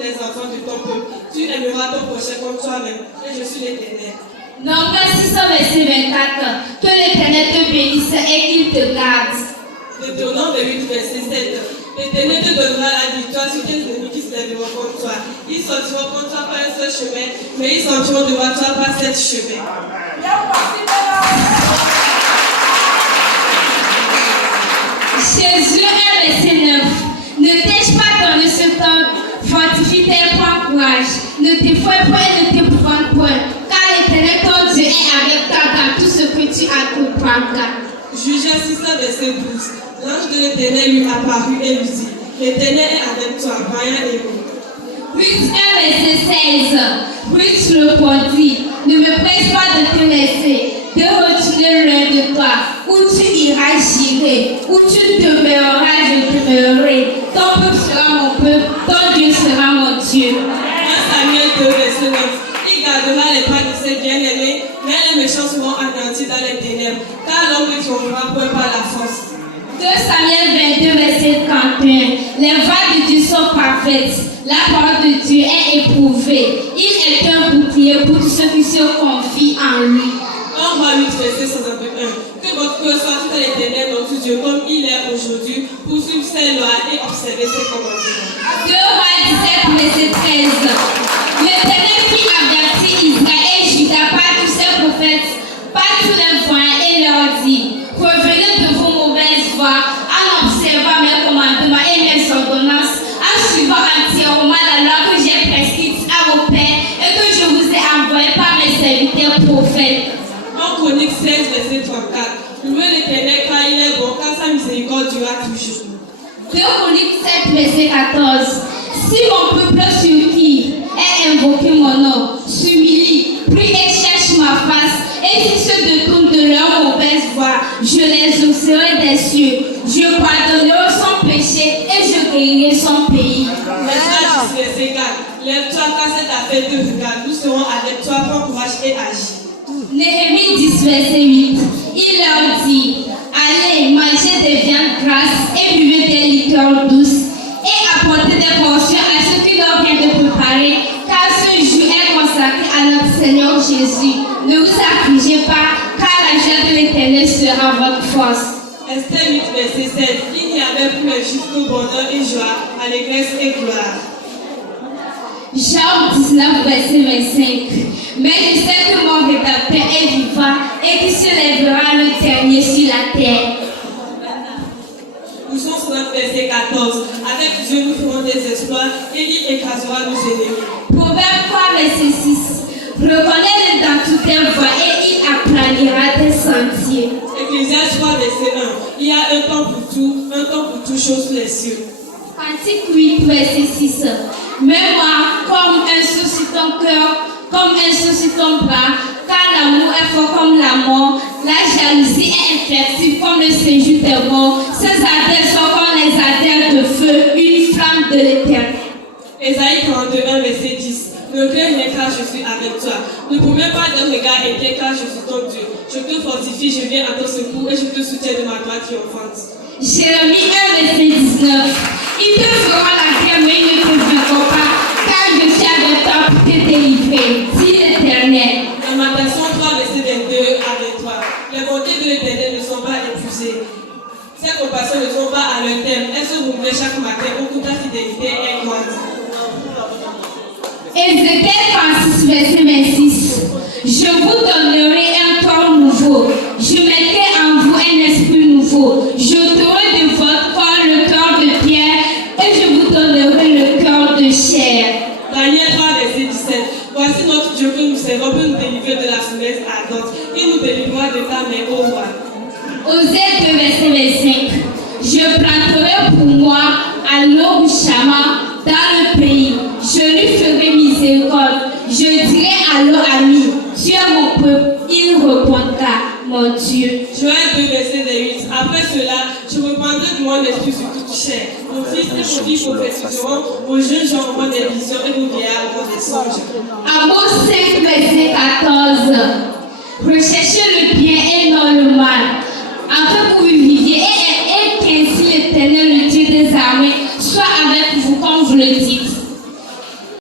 des enfants de ton peuple. Tu aimeras ton prochain comme toi-même. Et je suis l'Éternel. Nombre 600, verset 24. Que l'Éternel te bénisse et qu'il te garde. Deutéronome 8, verset 7. L'Éternel te donnera la victoire sur tes ennemis qui se lèveront contre toi. Ils sortiront contre toi par un seul chemin, mais ils sortiront devant toi par 7 chemins. Jésus 1, verset 9. Ne t'ai-je pas donné ce temps? Fortifie-toi, prends courage. Ne t'effraie point et ne t'épouvante point. Car l'Éternel ton Dieu est avec toi dans tout ce que tu accomplis. Juge 600, verset 12. L'ange de l'Éternel lui apparut et lui dit: L'Éternel est avec toi, vaillant héros. Ruth 1, verset 16. Ruth répondit: Ne me presse pas de te laisser, de retourner loin de toi. Où tu iras, j'irai. Où tu demeureras, je demeurerai. Ton peuple sera mon peuple, ton Dieu sera mon Dieu. 1 Samuel 2, verset 9. Il gardera les pas de ses bien-aimés, mais les méchants seront anéantis dans les ténèbres, car l'homme ne trouvera point par la force. 2 Samuel 22, verset 31. Les voies de Dieu sont parfaites. La parole de Dieu est éprouvée. Il est un bouclier pour tous ceux qui se confient en lui. 1 Roi 8, verset 61. Que votre cœur soit tout à l'Éternel, notre Dieu, comme il est aujourd'hui, pour suivre ses lois et observer ses commandements. 2 Rois 17, verset 13. L'Éternel fit avertir Israël et Juda par tous ses prophètes, par tous les voyants, et leur dit: Revenez de vos mauvaises voies en observant mes commandements et mes ordonnances, en suivant entièrement la loi que j'ai prescrite à vos pères et que je vous ai envoyée par mes serviteurs prophètes. 1 Chronique 16, verset 34. Louez l'Éternel car il est bon, car sa miséricorde durera toujours. 2 Chroniques 7, verset 14. Si mon peuple sur qui est invoqué mon nom s'humilie, prie et cherche ma face, et s'ils se détournent de leur mauvaise voie, je les exaucerai des cieux, je pardonnerai son péché et je guérirai son pays. Maintenant, verset 4. Lève-toi car cette affaire te regarde. Nous serons avec toi, prends courage et agis. Néhémie 10, verset 8. Il leur dit: Allez, mangez des viandes grasses et buvez des liqueurs douces, et apportez des portions à ceux qui leur viennent de préparer, car ce jour est consacré à notre Seigneur Jésus. Ne vous affligez pas, car la joie de l'Éternel sera votre force. Esther 8, verset 7. Il n'y avait plus le juste que bonheur et joie, allégresse et gloire. Job 19, verset 25. Mais je sais que mon rédacteur est vivant et qu'il se lèvera le dernier sur la terre. Nous sommes sur le verset 14. Avec Dieu, nous ferons des exploits et il écrasera nos ennemis. Proverbe 3, verset 6. Reconnais-le dans toutes tes voies et il aplanira tes sentiers. Ecclésiaste 3, verset 1. Il y a un temps pour tout, un temps pour toute chose sous les cieux. Cantique 8, verset 6. Mets-moi comme un sceau sur ton cœur, comme un sceau sur ton bras, car l'amour est fort comme la mort, la jalousie est inflexible comme le séjour des morts, ses ardeurs sont comme les ardeurs de feu, une flamme de l'Éternel. Ésaïe 42, 1, verset 10. Ne crains rien car je suis avec toi. Ne promets pas d'un regard inquiet car je suis ton Dieu. Je te fortifie, je viens à ton secours et je te soutiens de ma droite triomphante. Jérémie 1, verset 19. Ils te feront la guerre, mais ils ne te vaincront pas, car je suis avec toi pour te délivrer, dit l'Éternel. Lamentation 3, verset 22 à 23. Les bontés de l'Éternel ne sont pas épuisées. Ses compassions ne sont pas à leur terme. Elles se renouvellent chaque matin, où ta fidélité est grande. Ézéchiel 36, verset 26. Je vous donnerai un corps nouveau. Je mettrai en vous un esprit nouveau. J'ôterai de votre corps le cœur de pierre et je vous donnerai le cœur de chair. Daniel 3, verset 17. Voici notre Dieu que nous servons peut nous délivrer de la fournaise ardente. Il nous délivrera de ta main, ô roi. Osée 2, verset 25. Je planterai pour moi à l'eau Shama dans le pays. Je lui ferai miséricorde. Je dirai à l'eau ami, tu es mon peuple. Il répondra, mon Dieu. Joël 2, verset 8. Après cela, je reprendrai de mon esprit sur toute chair. Vos fils et vos filles prophétiseront, vos jeunes gens auront des visions et vos vieillards auront des songes. Amos 5, verset 14. Recherchez le bien et non le mal.